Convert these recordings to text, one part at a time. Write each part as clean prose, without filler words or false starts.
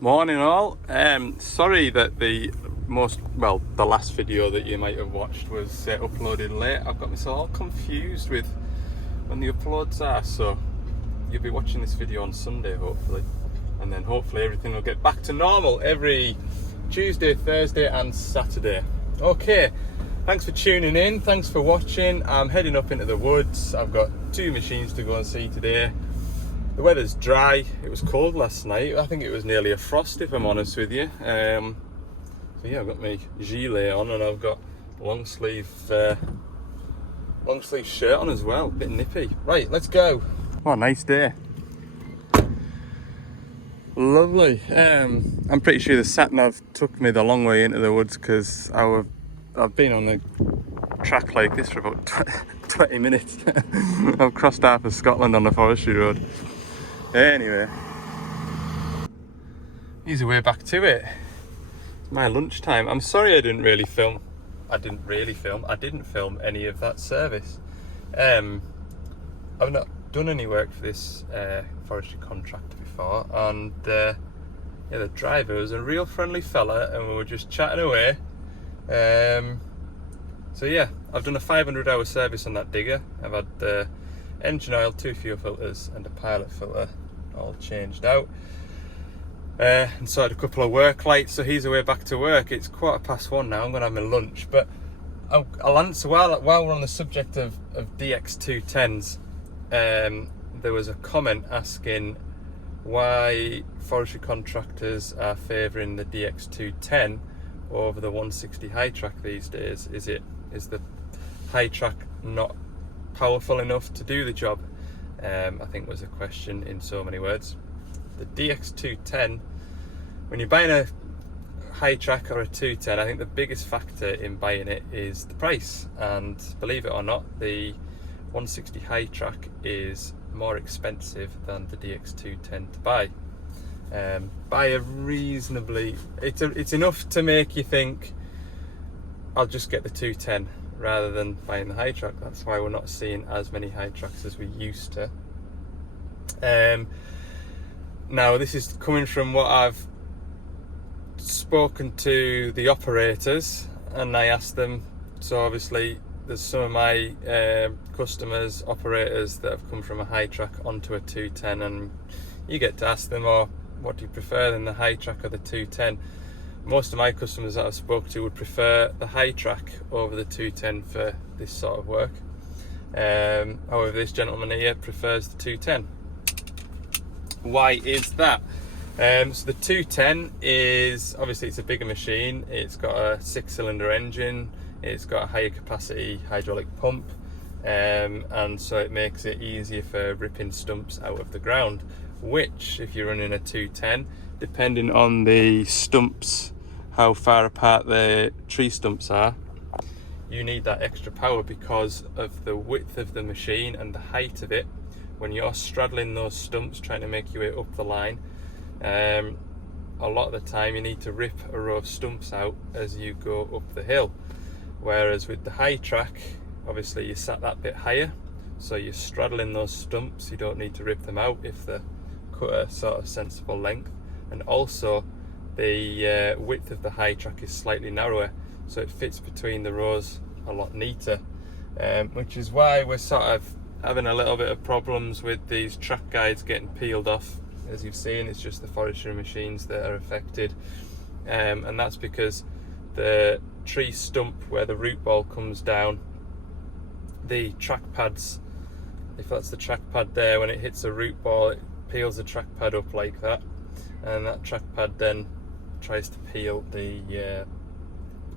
Morning all. Sorry that the last video that you might have watched was uploaded late. I've got myself all confused with when the uploads are, so you'll be watching this video on Sunday hopefully, and then hopefully everything will get back to normal every Tuesday, Thursday and Saturday. Okay, thanks for tuning in, thanks for watching. I'm heading up into the woods. I've got 2 machines to go and see today. The weather's dry. It was cold last night. I think it was nearly a frost, if I'm honest with you. So yeah, I've got my gilet on and I've got long sleeve shirt on as well. Bit nippy. Right, let's go. What a nice day. Lovely. I'm pretty sure the sat nav took me the long way into the woods because I've been on the track like this for about 20 minutes. I've crossed half of Scotland on the forestry road. Anyway, easy way back to it. It's my lunchtime. I'm sorry I didn't film any of that service. I've not done any work for this forestry contractor before, and the driver was a real friendly fella and we were just chatting away. So yeah, I've done a 500-hour service on that digger. I've had engine oil, 2 fuel filters and a pilot filter all changed out, and sorted a couple of work lights, so he's away back to work. It's 1:15 now. I'm gonna have my lunch, but I'll answer while we're on the subject of DX210s. There was a comment asking why forestry contractors are favouring the DX210 over the 160 high track these days. Is the high track not powerful enough to do the job? I think was a question in so many words. The DX210, when you're buying a high track or a 210, I think the biggest factor in buying it is the price, and believe it or not, the 160 high track is more expensive than the DX210 to buy. By a reasonably, it's enough to make you think I'll just get the 210 rather than buying the high track. That's why we're not seeing as many high tracks as we used to. Now this is coming from what I've spoken to the operators, and I asked them, so obviously there's some of my customers, operators that have come from a high track onto a 210, and you get to ask them, what do you prefer, than the high track or the 210? Most of my customers that I've spoken to would prefer the high track over the 210 for this sort of work. However, this gentleman here prefers the 210. Why is that? So the 210 is, obviously it's a bigger machine. It's got a 6-cylinder engine. It's got a higher capacity hydraulic pump. And so it makes it easier for ripping stumps out of the ground, which if you're running a 210, depending on the stumps, how far apart the tree stumps are, you need that extra power because of the width of the machine and the height of it. When you're straddling those stumps trying to make your way up the line, a lot of the time you need to rip a row of stumps out as you go up the hill, whereas with the high track, obviously you sat that bit higher, so you're straddling those stumps. You don't need to rip them out if they're cut a sort of sensible length. And also the width of the high track is slightly narrower, so it fits between the rows a lot neater, which is why we're sort of having a little bit of problems with these track guides getting peeled off. As you've seen, it's just the forestry machines that are affected, and that's because the tree stump where the root ball comes down, the track pads, if that's the track pad there, when it hits a root ball it peels the track pad up like that, and that track pad then tries to peel the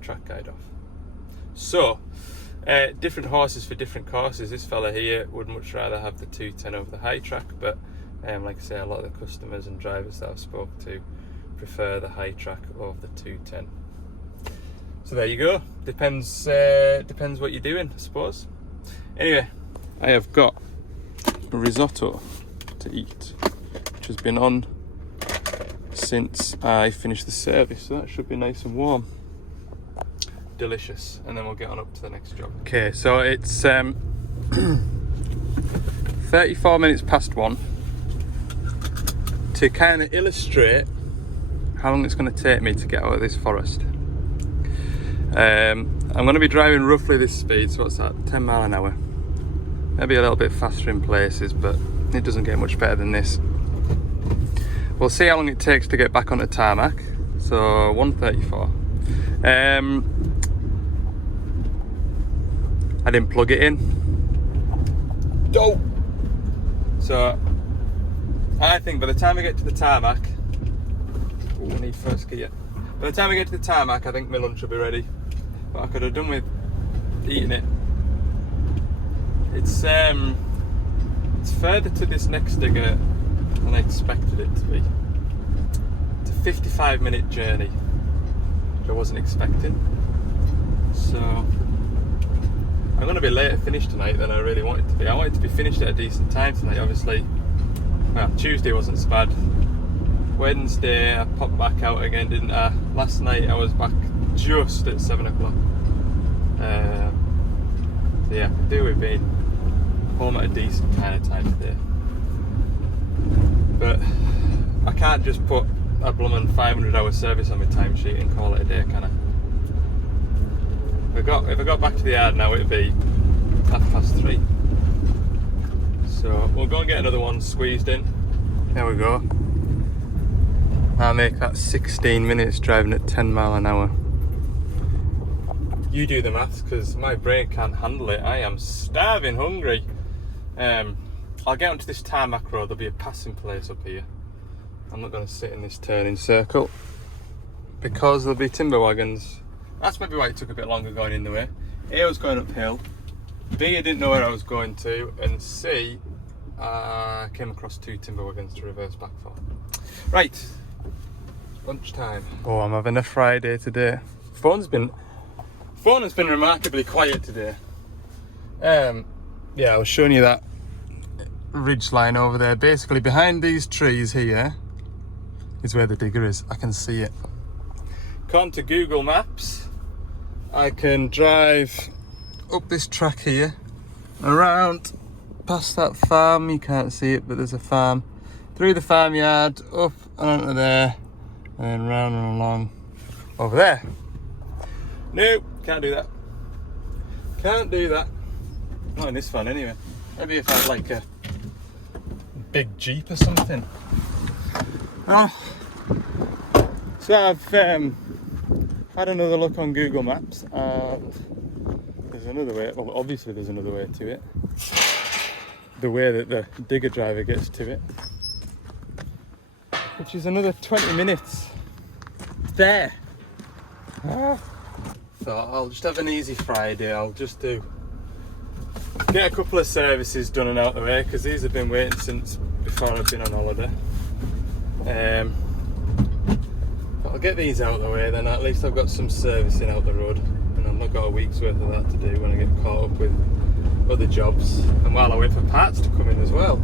track guide off. So different horses for different courses. This fella here would much rather have the 210 over the high track, but like I say, a lot of the customers and drivers that I've spoke to prefer the high track over the 210. So there you go. Depends what you're doing, I suppose. Anyway, I have got a risotto to eat, which has been on since I finished the service, so that should be nice and warm. Delicious. And then we'll get on up to the next job. Okay, so it's 34 minutes past 1. To kind of illustrate how long it's going to take me to get out of this forest. I'm going to be driving roughly this speed, so what's that, 10 mile an hour. Maybe a little bit faster in places, but it doesn't get much better than this. We'll see how long it takes to get back onto tarmac. So 1:34. I didn't plug it in. No. So I think by the time I get to the tarmac, I need first gear. By the time I get to the tarmac, I think my lunch will be ready. But I could have done with eating it. It's further to this next digger than I expected it to be. It's a 55-minute journey, which I wasn't expecting. So I'm going to be later finished tonight than I really wanted to be. I wanted to be finished at a decent time tonight, obviously. Well, Tuesday wasn't so bad. Wednesday I popped back out again, didn't I? Last night I was back just at 7 o'clock. So yeah, I could do with being home at a decent kind of time today. But I can't just put a blooming 500-hour service on my timesheet and call it a day, can I? If I got back to the yard now, it'd be 3:30. So we'll go and get another one squeezed in. There we go. I'll make that 16 minutes driving at 10 mile an hour. You do the maths, because my brain can't handle it. I am starving hungry. I'll get onto this tarmac road. There'll be a passing place up here. I'm not going to sit in this turning circle because there'll be timber wagons. That's maybe why it took a bit longer going in the way. A, I was going uphill. B, I didn't know where I was going to. And C, I came across 2 timber wagons to reverse back for. Right, lunchtime. Oh, I'm having a Friday today. Phone has been remarkably quiet today. Yeah, I was showing you that ridge line over there. Basically, behind these trees here is where the digger is. I can see it. According to Google Maps, I can drive up this track here, around past that farm. You can't see it, but there's a farm. Through the farmyard, up and onto there, and then round and along over there. Nope, can't do that. Can't do that. Not in this van anyway. Maybe if I had like a big Jeep or something. Oh. So I've had another look on Google Maps, and there's another way. Well, obviously there's another way to it. The way that the digger driver gets to it, which is another 20 minutes. There. Ah. So I'll just have an easy Friday. I'll just get a couple of services done and out the way, because these have been waiting since before I've been on holiday. But I'll get these out the way, then at least I've got some servicing out the road, and I've not got a week's worth of that to do when I get caught up with other jobs, and while I wait for parts to come in as well.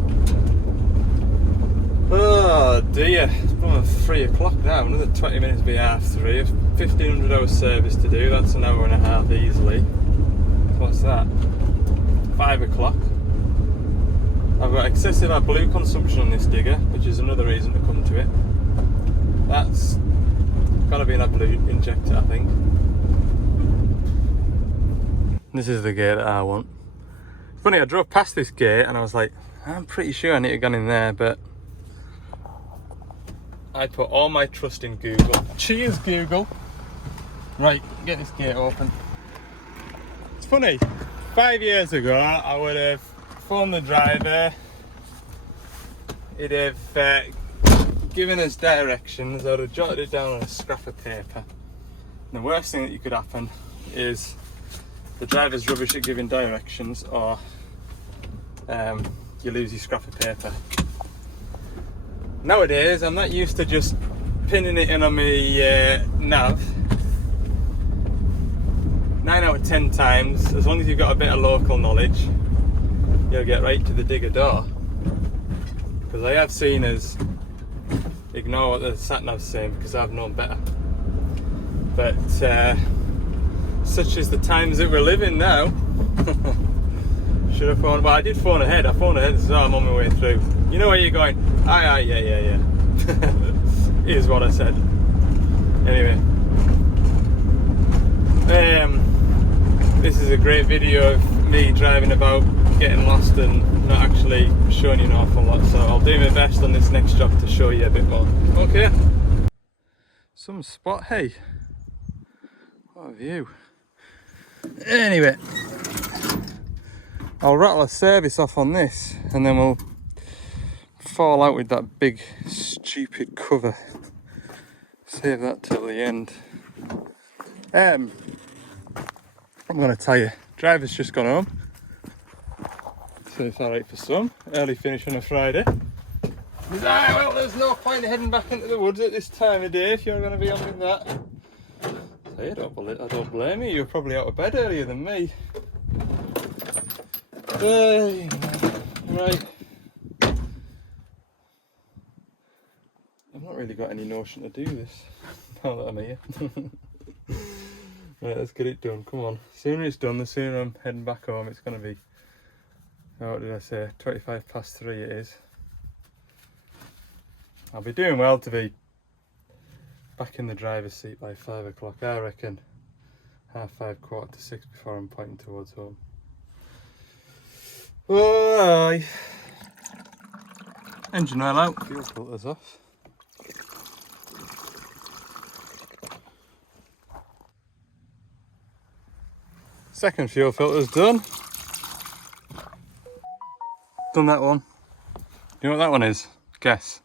Oh dear, it's probably 3 o'clock now. Another 20 minutes be 3:30. 1,500 hour service to do. That's an hour and a half easily. So what's that? 5 o'clock. I've got excessive AdBlue consumption on this digger, which is another reason to come to it. That's gotta be an AdBlue injector, I think. This is the gate that I want. Funny, I drove past this gate and I was like, I'm pretty sure I need to go in there, but I put all my trust in Google. Cheers, Google. Right, get this gate open. It's funny, 5 years ago, I would have phoned the driver. He'd have given us directions. I would have jotted it down on a scrap of paper. And the worst thing that could happen is the driver's rubbish at giving directions, or you lose your scrap of paper. Nowadays, I'm not used to just pinning it in on my nav. 9 out of 10 times, as long as you've got a bit of local knowledge, you'll get right to the digger door. Because I have seen us ignore what the sat-nav's saying because I've known better. But such is the times that we're living now. Should have phoned, well I did phone ahead. I phoned ahead and said, oh, I'm on my way through. You know where you're going? Aye, yeah. Here's what I said. Anyway, this is a great video of me driving about, getting lost and not actually showing you an awful lot, so I'll do my best on this next job to show you a bit more. Okay. Some spot, hey. What a view. Anyway, I'll rattle a service off on this and then we'll fall out with that big stupid cover. Save that till the end. I'm gonna tell you, driver's just gone home. So it's alright for some. Early finish on a Friday. Well, there's no point in heading back into the woods at this time of day if you're gonna be on with that. I don't blame you, you're probably out of bed earlier than me. Right. I've not really got any notion to do this now that I'm here. Right, let's get it done, come on. The sooner it's done, the sooner I'm heading back home. It's going to be, what did I say, 3:25 it is. I'll be doing well to be back in the driver's seat by 5 o'clock, I reckon. 5:30, 5:45 before I'm pointing towards home. Oh, aye. Engine oil out, fuel filters off. Second fuel filter's done. Done that one. You know what that one is? Guess.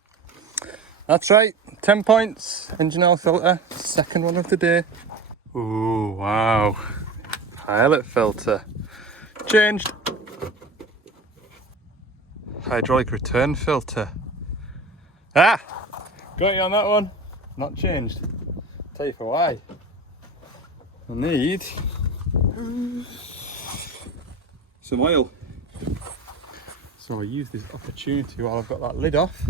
That's right, 10 points, engine oil filter, second one of the day. Ooh, wow. Pilot filter. Changed. Hydraulic return filter. Ah! Got you on that one. Not changed. Tell you for why. I need some oil. So I use this opportunity while I've got that lid off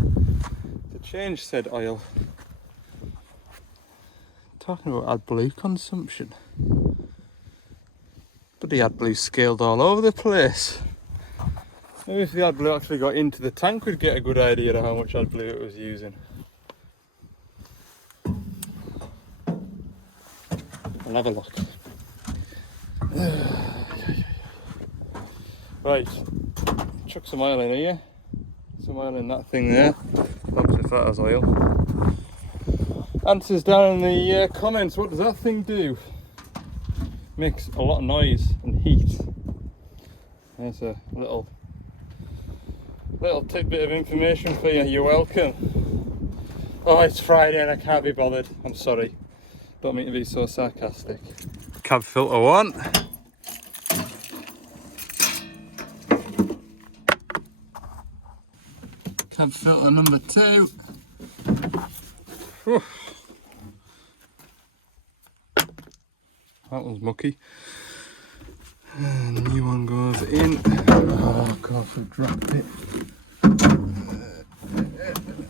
to change said oil. Talking about AdBlue consumption. But the AdBlue scaled all over the place. Maybe if the AdBlue actually got into the tank, we'd get a good idea of how much AdBlue it was using. I'll have a look. Right, chuck some oil in here. Some oil in that thing there. Helps if that has oil. Answers down in the comments. What does that thing do? Makes a lot of noise and heat. There's a little tidbit of information for you. You're welcome. Oh, it's Friday and I can't be bothered. I'm sorry. Don't mean to be so sarcastic. Cab filter 1. Cab filter number 2. Whew. That one's mucky. And the new one goes in. Oh god, I've dropped it.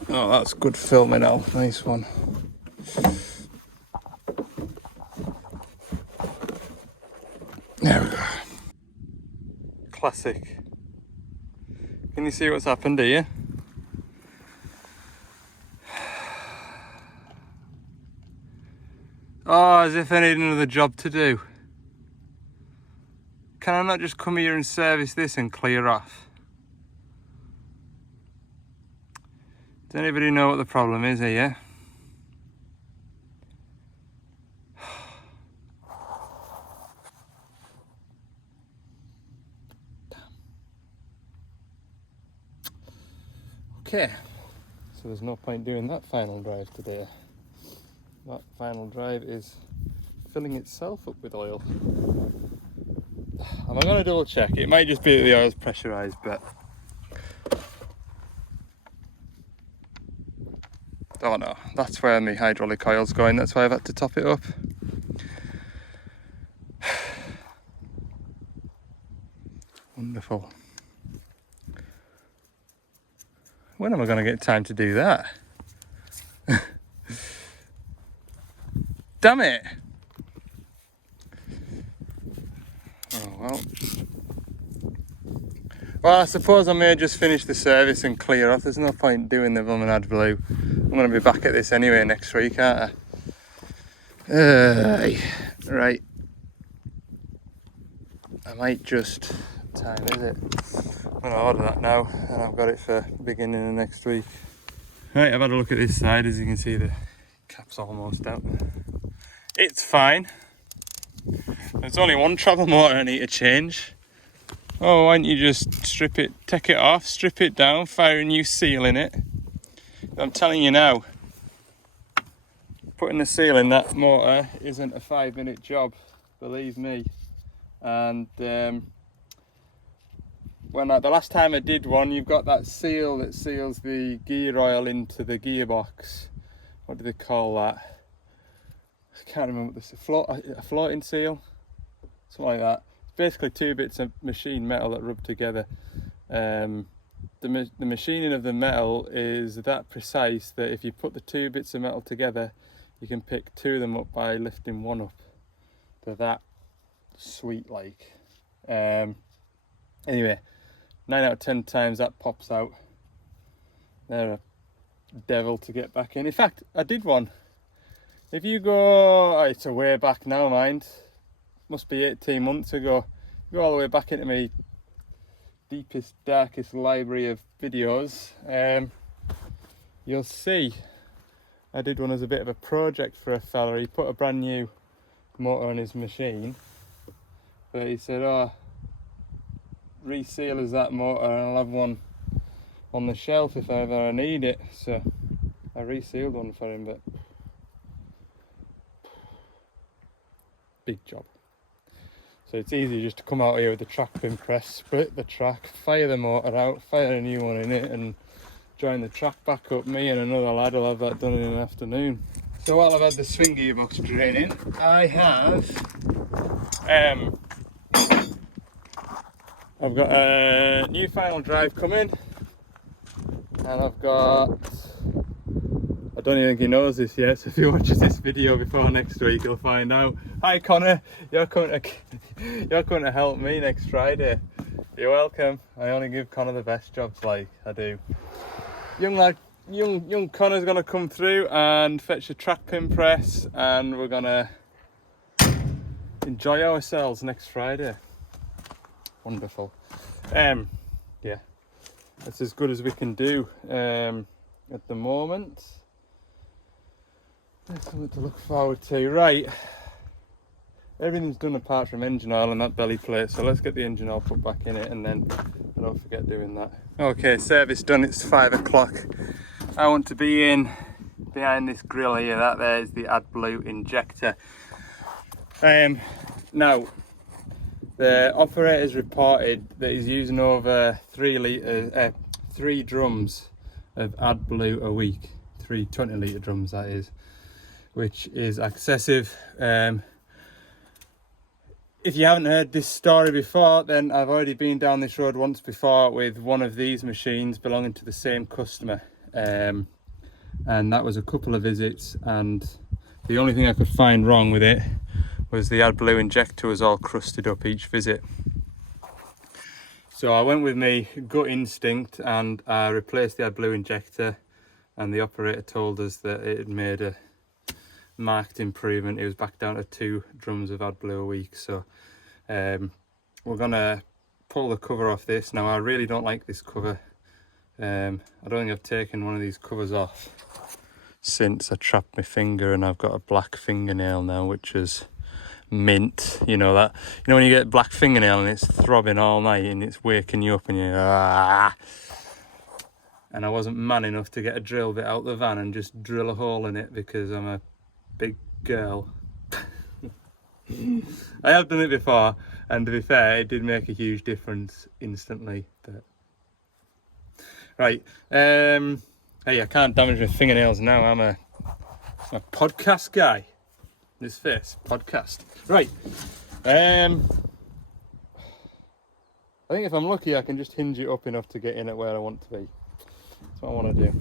Oh, that's good filming now. Nice one. There we go. Classic. Can you see what's happened here? Oh, as if I need another job to do. Can I not just come here and service this and clear off? Does anybody know what the problem is here? Okay, so there's no point doing that final drive today. That final drive is filling itself up with oil. Am I going to double check? It might just be that the oil's pressurised, but oh no, that's where my hydraulic oil's going, that's why I've had to top it up. Wonderful. When am I going to get time to do that? Damn it! Oh well. Well, I suppose I may just finish the service and clear off. There's no point doing the Vum and AdBlue. I'm going to be back at this anyway next week, aren't I? Right. I might just, what time is it? I'm gonna order that now, and I've got it for beginning of next week. Right, I've had a look at this side. As you can see, the cap's almost out. It's fine. There's only one travel motor I need to change. Oh, why don't you just strip it, take it off, strip it down, fire a new seal in it. I'm telling you now, putting the seal in that motor isn't a 5-minute job, believe me. And the last time I did one, you've got that seal that seals the gear oil into the gearbox. What do they call that? I can't remember this. A floating seal, something like that. It's basically 2 bits of machine metal that rub together. The machining of the metal is that precise that if you put the 2 bits of metal together, you can pick 2 of them up by lifting one up. They're that sweet, like. Anyway, 9 out of 10 times that pops out. They're a devil to get back in. In fact, I did one. If you go, it's a way back now, mind. Must be 18 months ago. Go all the way back into my deepest, darkest library of videos. You'll see I did one as a bit of a project for a fella. He put a brand new motor on his machine, but he said, oh, reseal as that motor and I'll have one on the shelf if ever I need it. So I resealed one for him, but big job. So it's easy just to come out here with the track pin press, split the track, fire the motor out, fire a new one in it and join the track back up. Me and another lad will have that done in an afternoon. So while I've had the swing gearbox draining, I have I've got a new final drive coming, and I've got, I don't even think he knows this yet, so if he watches this video before next week he'll find out. Hi Connor, you're coming to help me next Friday. You're welcome. I only give Connor the best jobs, like I do. Young Connor's gonna come through and fetch a track pin press, and we're gonna enjoy ourselves next Friday. Wonderful. Yeah, that's as good as we can do at the moment. There's something to look forward to. Right, everything's done apart from engine oil and that belly plate, so let's get the engine oil put back in it, and then I don't forget doing that. Okay, service done. It's 5 o'clock. I want to be in behind this grill here. That there is the AdBlue injector. Now, the operator's reported that he's using over 3 drums of AdBlue a week. 3 20-litre drums, that is, which is excessive. If you haven't heard this story before, then I've already been down this road once before with one of these machines belonging to the same customer. And that was a couple of visits, and the only thing I could find wrong with it was the AdBlue injector was all crusted up each visit. So I went with my gut instinct and I replaced the AdBlue injector, and the operator told us that it had made a marked improvement. It was back down to 2 drums of AdBlue a week. So we're gonna pull the cover off this. Now I really don't like this cover. I don't think I've taken one of these covers off since I trapped my finger, and I've got a black fingernail now, which is mint. You know that, you know when you get a black fingernail and it's throbbing all night and it's waking you up and you're ah. And I wasn't man enough to get a drill bit out the van and just drill a hole in it because I'm a big girl. I have done it before, and to be fair, it did make a huge difference instantly. But right, hey, I can't damage my fingernails now. I'm a podcast guy. This face podcast. Right. I think if I'm lucky, I can just hinge it up enough to get in at where I want to be. That's what I want to do.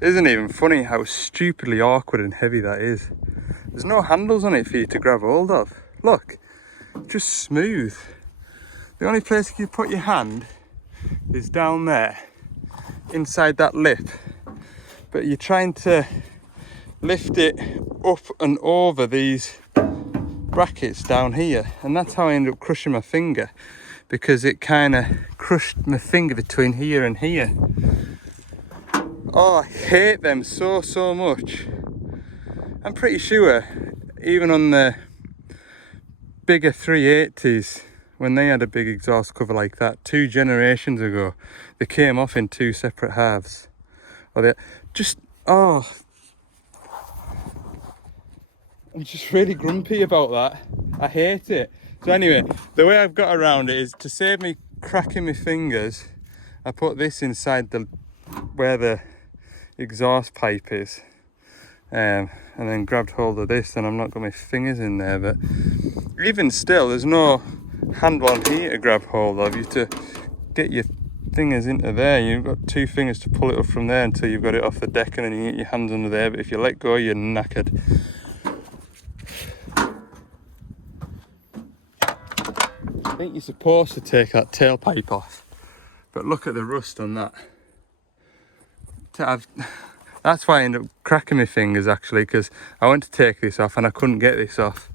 Isn't it even funny how stupidly awkward and heavy that is? There's no handles on it for you to grab hold of. Look, just smooth. The only place you can put your hand is down there, inside that lip. But you're trying to lift it up and over these brackets down here, and that's how I ended up crushing my finger, because it kind of crushed my finger between here and here. Oh, I hate them so much. I'm pretty sure even on the bigger 380s, when they had a big exhaust cover like that 2 generations ago, they came off in 2 separate halves. Or they just, oh, I'm just really grumpy about that. I hate it. So anyway, the way I've got around it is to save me cracking my fingers, I put this inside the where the exhaust pipe is, and then grabbed hold of this, and I'm not got my fingers in there. But even still, there's no handle on here to grab hold of. You have to get your fingers into there. You've got 2 fingers to pull it up from there until you've got it off the deck, and then you get your hands under there. But if you let go, you're knackered. I think you're supposed to take that tailpipe off, but look at the rust on that. That's why I ended up cracking my fingers, actually, because I went to take this off and I couldn't get this off.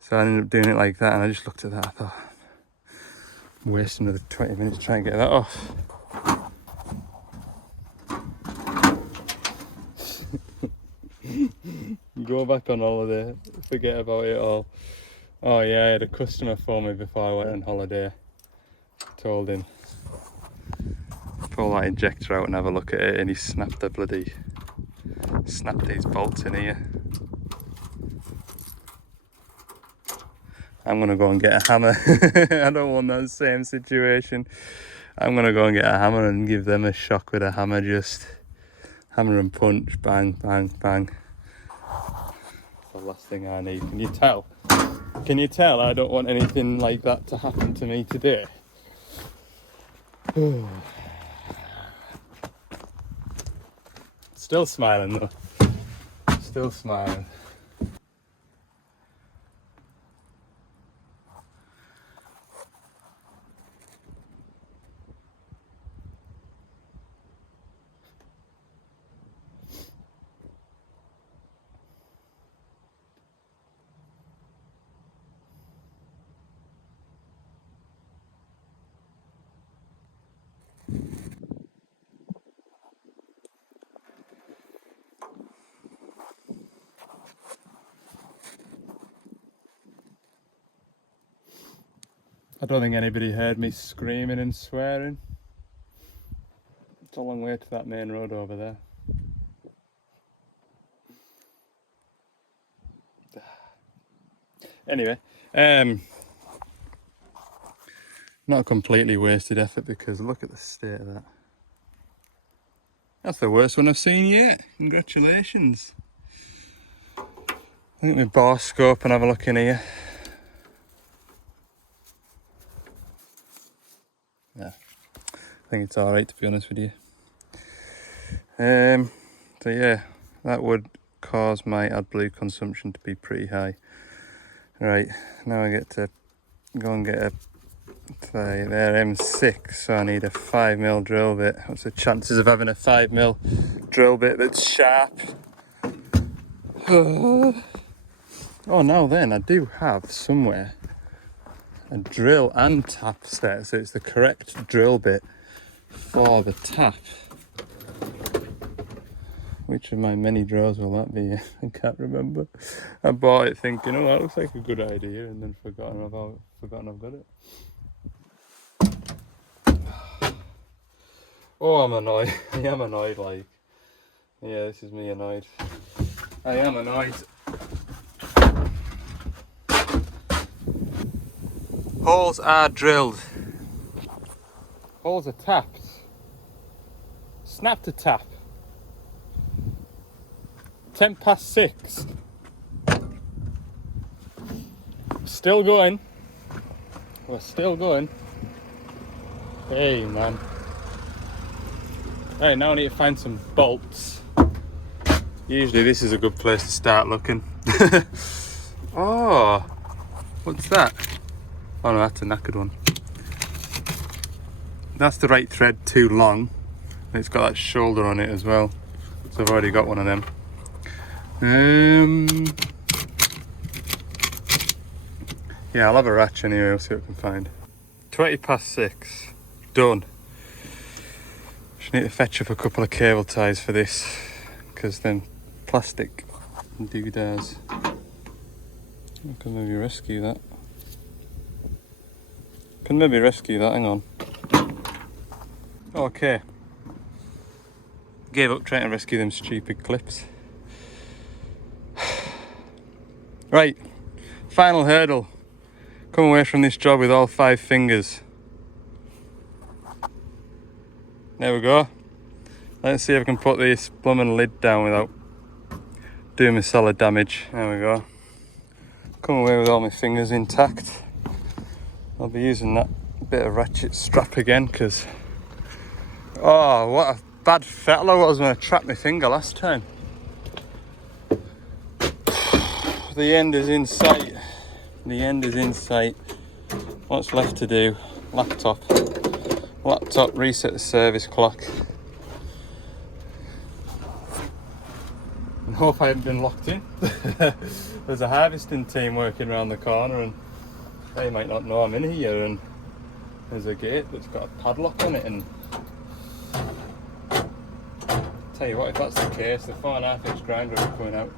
So I ended up doing it like that, and I just looked at that, I thought, I'm wasting another 20 minutes trying to get that off. Go back on holiday, forget about it all. Oh yeah, I had a customer phone me before I went on holiday. Told him, pull that injector out and have a look at it, and he snapped these bolts in here. I'm gonna go and get a hammer. I don't want that same situation. I'm gonna go and get a hammer and give them a shock with a hammer, just hammer and punch, bang, bang, bang. That's the last thing I need. Can you tell? Can you tell I don't want anything like that to happen to me today? Still smiling though. Still smiling. I don't think anybody heard me screaming and swearing. It's a long way to that main road over there. Anyway, not a completely wasted effort, because look at the state of that. That's the worst one I've seen yet. Congratulations. I think we bar scope and have a look in here. Yeah, I think it's alright, to be honest with you. So yeah, that would cause my AdBlue consumption to be pretty high. Right, now I get to go and get a there M6, so I need a 5mm drill bit. What's the chances of having a 5mm drill bit that's sharp? Oh, now then, I do have somewhere a drill and tap set, so it's the correct drill bit for the tap. Which of my many drawers will that be? I can't remember. I bought it thinking, oh, that looks like a good idea, and then forgotten I've got it. Oh, I'm annoyed. I am annoyed, like. Yeah, this is me annoyed. I am annoyed. Holes are drilled. Holes are tapped. Snap to tap. 6:10. Still going. We're still going. Hey, man. Right, now I need to find some bolts. Usually this is a good place to start looking. Oh, what's that? Oh no, that's a knackered one. That's the right thread, too long. And it's got that shoulder on it as well. So I've already got one of them. Yeah, I'll have a ratch anyway, we'll see what I can find. 6:20. Done. Just need to fetch up a couple of cable ties for this, because then plastic doodads. I can maybe rescue that. Hang on. Okay. Gave up trying to rescue them stupid clips. Right, final hurdle. Come away from this job with all 5 fingers. There we go. Let's see if I can put this blooming lid down without doing me solid damage. There we go. Come away with all my fingers intact. I'll be using that bit of ratchet strap again, because oh, what a bad fettle I was when I trapped my finger last time. The end is in sight. What's left to do? Laptop, reset the service clock. And hope I haven't been locked in. There's a harvesting team working around the corner and they might not know I'm in here, and there's a gate that's got a padlock on it, and tell you what, if that's the case, the 4.5 inch grinder will be coming out.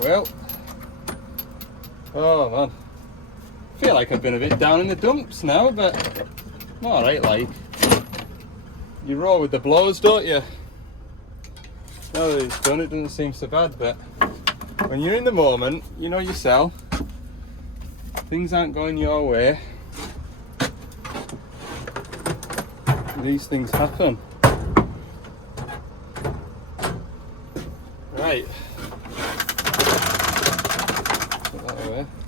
Well, oh man, I feel like I've been a bit down in the dumps now, but I'm alright. Like, you roll with the blows, don't you? Now that it's done, it doesn't seem so bad, but when you're in the moment, you know yourself, things aren't going your way, these things happen. Right.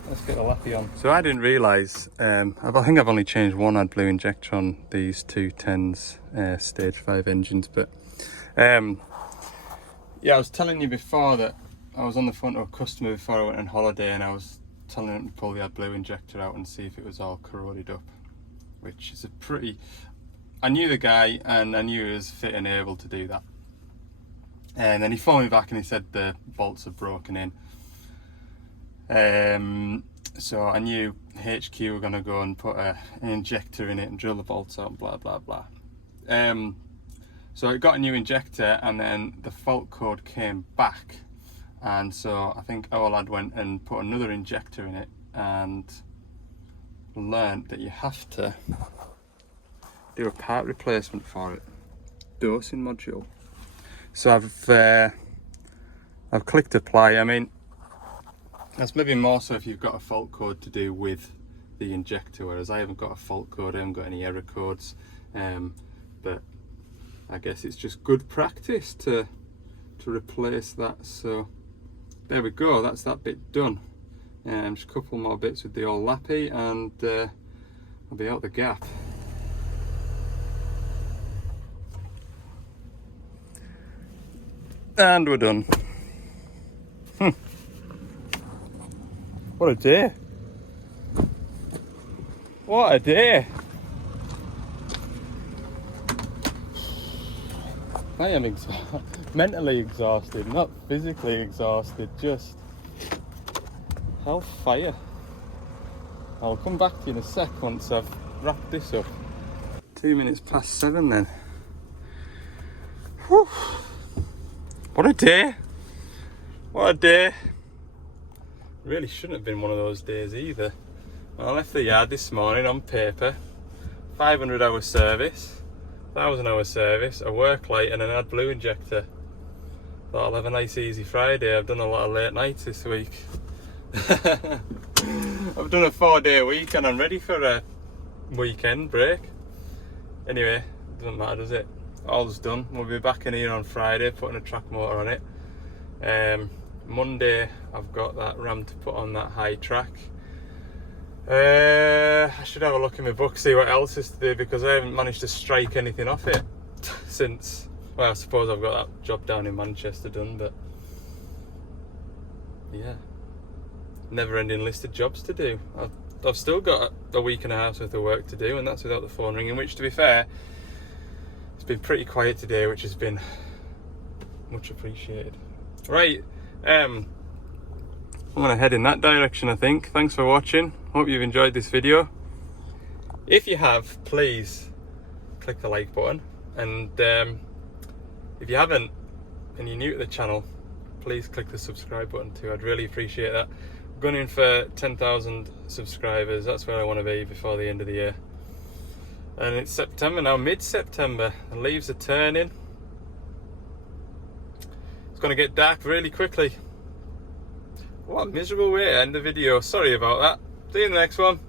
Let's get the lappy on. So I didn't realise, I think I've only changed one AdBlue injector on these 210s stage 5 engines, but yeah, I was telling you before that I was on the phone to a customer before I went on holiday, and I was telling him to pull the AdBlue injector out and see if it was all corroded up, which is a pretty... I knew the guy and I knew he was fit and able to do that. And then he phoned me back and he said the bolts are broken in. So I knew HQ were going to go and put an injector in it and drill the bolts out and blah blah blah. So it got a new injector, and then the fault code came back, and so I think our lad went and put another injector in it and learned that you have to do a part replacement for it, dosing module. So I've clicked apply. I mean, that's maybe more so if you've got a fault code to do with the injector, whereas I haven't got a fault code, I haven't got any error codes, but I guess it's just good practice to replace that. So there we go, that's that bit done. Just a couple more bits with the old lappy, and I'll be out the gap. And we're done. What a day. What a day. I am mentally exhausted, not physically exhausted, just hellfire. I'll come back to you in a sec once I've wrapped this up. 7:02 then. Whew. What a day. What a day. Really shouldn't have been one of those days either. I left the yard this morning on paper, 500-hour service, 1,000-hour service, a work light and an AdBlue injector. Thought I'll have a nice easy Friday. I've done a lot of late nights this week. I've done a 4-day week and I'm ready for a weekend break. Anyway, doesn't matter, does it? All's done. We'll be back in here on Friday putting a track motor on it. Monday I've got that ram to put on that high track. I should have a look in my book, see what else is to do, because I haven't managed to strike anything off it since, well, I suppose I've got that job down in Manchester done, but yeah, never ending list of jobs to do. I've still got a week and a half worth of work to do, and that's without the phone ringing, which, to be fair, it's been pretty quiet today, which has been much appreciated. Right, I'm gonna head in that direction, I think. Thanks for watching. Hope you've enjoyed this video. If you have, please click the like button, and if you haven't and you're new to the channel, please click the subscribe button too. I'd really appreciate that. I'm going in for 10,000 subscribers. That's where I want to be before the end of the year. And it's September now, mid-September. The leaves are turning. It's going to get dark really quickly. What a miserable way to end the video. Sorry about that. See you in the next one.